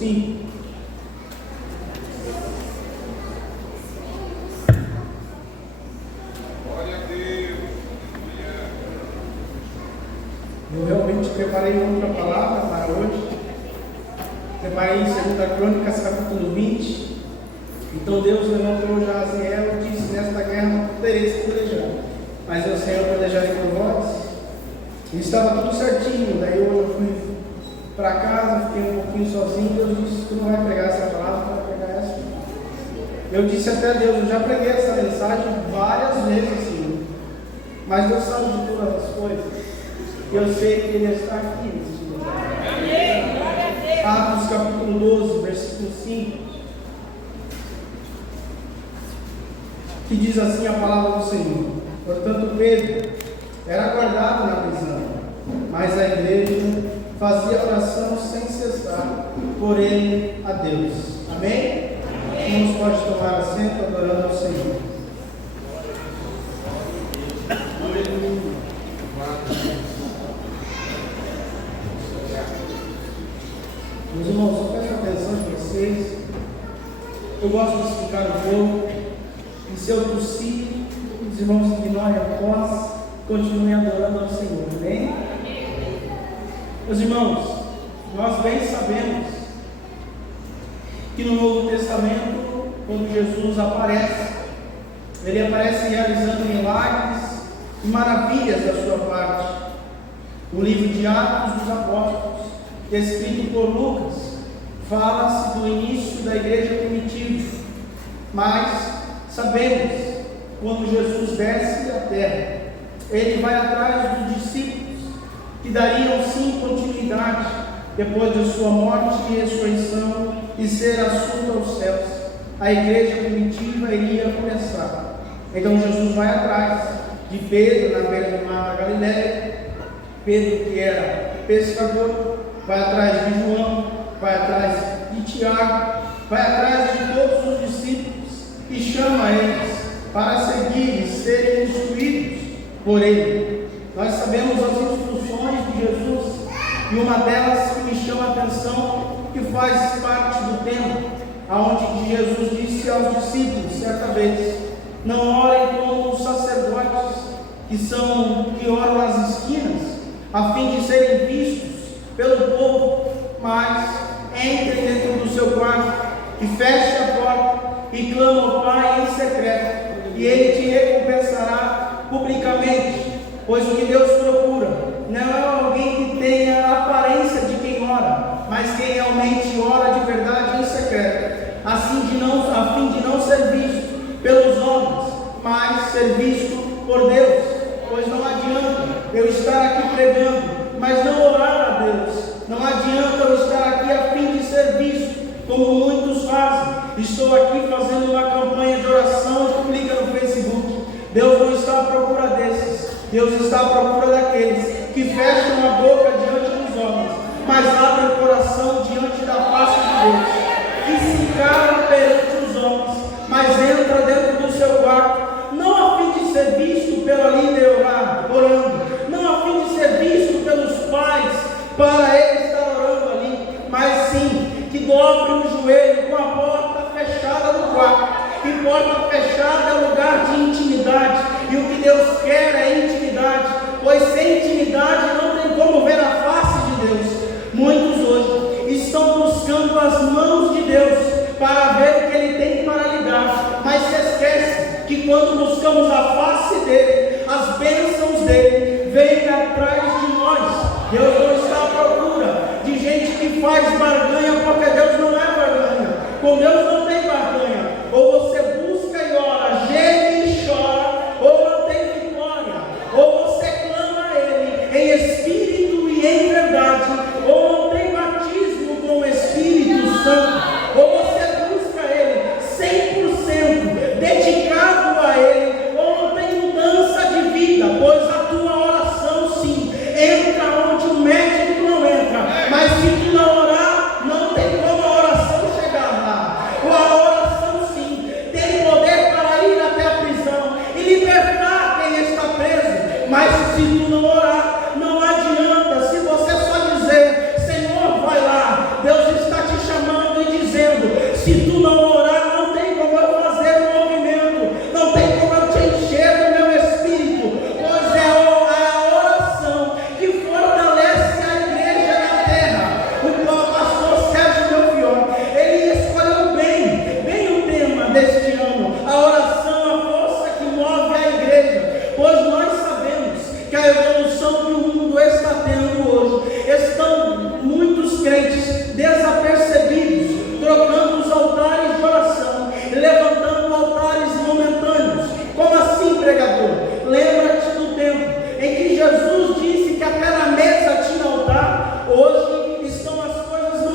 5. Glória a Deus. Eu realmente preparei outra palavra para hoje. Preparei em 2 Crônicas, capítulo 20. Então Deus levantou Jaziel e disse: nesta guerra não podereis pelejar, mas eu, Senhor, pelejarei por vós. E estava tudo certinho. Daí eu fui para casa, fiquei um pouquinho sozinho. Deus disse: tu não vai pregar essa palavra, tu vai pregar essa. Eu disse até a Deus: eu já preguei essa mensagem várias vezes, Senhor, mas Deus sabe de todas as coisas. Eu sei que Ele está aqui nesse lugar. Atos capítulo 12, versículo 5, que diz assim a palavra do Senhor: portanto Pedro era guardado na prisão, mas a igreja fazia oração sem cessar por ele a Deus. Amém? Irmãos, pode tomar assento adorando ao Senhor. Meus irmãos, eu peço atenção de vocês. Eu gosto de explicar um pouco. E se eu tossir, os irmãos ignorem a voz, continuem adorando ao Senhor. Amém? Meus irmãos, nós bem sabemos que no Novo Testamento, quando Jesus aparece, Ele aparece realizando milagres e maravilhas da sua parte. O livro de Atos dos Apóstolos, escrito por Lucas, fala-se do início da igreja primitiva, mas sabemos, quando Jesus desce da terra, Ele vai atrás dos discípulos, que dariam sim continuidade, depois da sua morte e ressurreição, e ser assunto aos céus. A igreja primitiva iria começar. Então Jesus vai atrás de Pedro, na beira do mar da Galileia. Pedro, que era pescador, vai atrás de João, vai atrás de Tiago, vai atrás de todos os discípulos e chama eles para seguir e serem instruídos por ele. Nós sabemos as instruções de Jesus, e uma delas que me chama a atenção, que faz parte do tempo, aonde Jesus disse aos discípulos certa vez: não orem como os sacerdotes, que oram nas esquinas, a fim de serem vistos pelo povo, mas entrem dentro do seu quarto e feche a porta e clama ao Pai em secreto, e Ele te recompensará publicamente. Pois o que Deus procura não é alguém que tenha a aparência de quem ora, mas quem realmente ora de verdade em secreto, a fim de não ser visto pelos homens, mas ser visto por Deus. Pois não adianta eu estar aqui pregando, mas não orar a Deus. Não adianta eu estar aqui a fim de ser visto, como muitos fazem. Estou aqui fazendo uma campanha de oração e publica no Facebook. Deus não está à procura desses. Deus está à procura daqueles que fecham a boca diante dos homens, mas abrem o coração diante da face de Deus, que se encaram perante os homens, mas entra dentro do seu quarto, não a fim de ser visto pela líder orando, não a fim de ser visto pelos pais, para ele estar orando ali, mas sim que dobre o joelho com a porta fechada do quarto. E porta fechada é lugar de intimidade, e o que Deus quer é intimidade, pois sem intimidade não tem como ver a face de Deus. Muitos hoje estão buscando as mãos de Deus para ver o que Ele tem para lhe dar, mas se esquece que quando buscamos a face dEle, as bênçãos dEle vêm atrás de nós. Deus não está à procura de gente que faz barganha, porque Deus não é barganha. Com Deus não tem barganha. Ou você busca e ora, geme e chora, ou não tem vitória. Ou você clama a Ele em espírito e em verdade, ou não tem batismo com o Espírito Santo. Ou você busca Ele 100% dedicado a Ele, ou não tem mudança de vida, pois a tua oração sim entra onde o médico não entra, mas se tu não orar, não tem como a oração chegar lá. O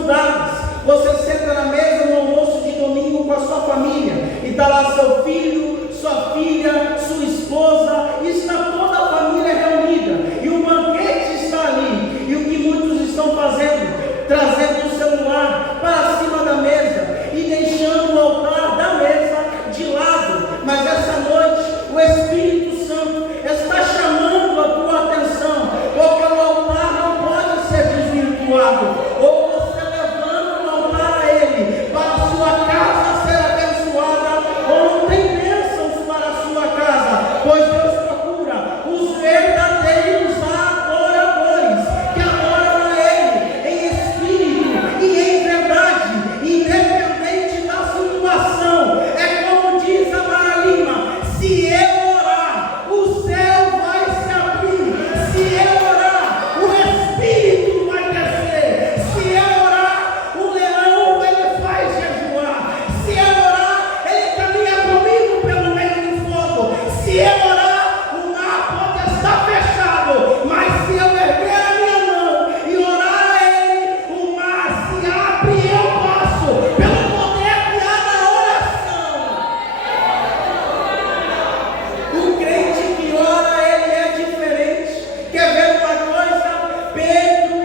mudadas. Você senta na mesa no almoço de domingo com a sua família, e está lá seu filho, sua filha, sua esposa, e está toda a família reunida, e o banquete está ali, e o que muitos estão fazendo? Trazendo o celular para cima da mesa, e deixando o altar da mesa de lado. Mas essa noite, o Espírito Santo está chamando a tua atenção, porque o altar não pode ser desvirtuado. Ou você levanta o altar a Ele, para a sua casa ser abençoada, ou não tem bênçãos para a sua casa, pois Deus procura os verdadeiros adoradores, que adoram a Ele em espírito e em verdade, independente da situação. É como diz a Mara Lima: se eu orar, o céu vai se abrir. Se eu orar, o Espírito vai descer. Se eu orar, o leão ele faz jejuar. Se eu orar, ele caminha comigo pelo meio do fogo. Se eu orar, o mar pode estar fechado, mas se eu erguer a minha mão e orar a Ele, o mar se abre e eu passo, pelo poder que há na oração. O crente que ora, ele é diferente. Quer ver uma coisa? Pedro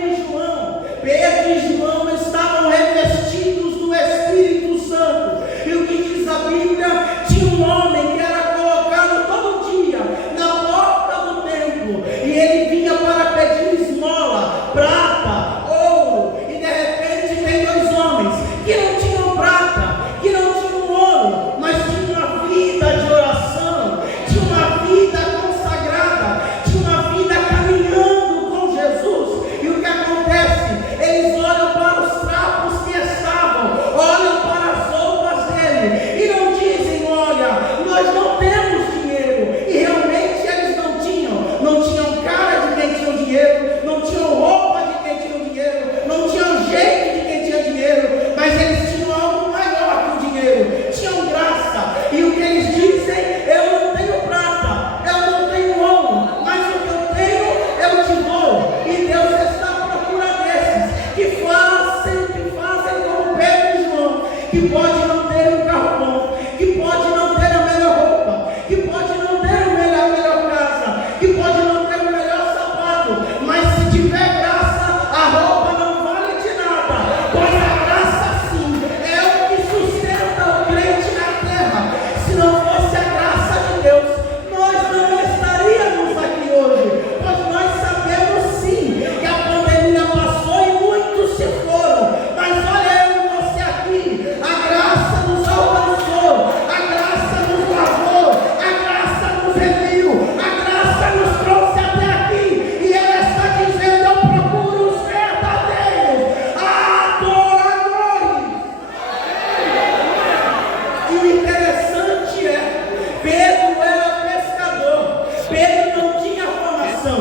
e João estavam revestidos do Espírito Santo. E o que diz a Bíblia? Tinha um homem que era colocado todo dia na porta do templo, e ele vinha para pedir esmola, prata, ouro, e de repente tem dois homens que não tinham prata, que não tinham ouro, mas tinham uma vida de oração, tinham uma vida consagrada, tinham uma vida caminhando com Jesus. E o que acontece? Eles olham para os trapos que estavam, olham para as roupas dele, e não dizem: olha, nós não temos dinheiro. E realmente eles não tinham cara de quem tinha dinheiro, não tinham roupa de quem tinha dinheiro, não tinham jeito de quem tinha dinheiro, mas eles tinham algo maior que o dinheiro, tinham graça. E o que eles dizem: eu não tenho prata, eu não tenho ouro, mas o que eu tenho eu te dou. E Deus está à procura desses que fazem como Pedro e João, que pode não ter um carro bom, que pode não ter a melhor roupa, que pode não ter a melhor casa, que pode não ter o melhor sapato, mas se tiver graça, a roupa não vale de nada, pois a graça sim é o que sustenta o crente na terra. Se não fosse a graça de Deus, nós não estaríamos aqui hoje, pois nós sabemos sim que a pandemia passou e muitos se foram, mas olha eu e você aqui, a graça nos alcançou, a graça nos lavou, a graça nos remiu, a graça nos trouxe até aqui, e ela está dizendo: eu procuro os verdadeiros adoradores. E o interessante é, Pedro era pescador, Pedro não tinha formação,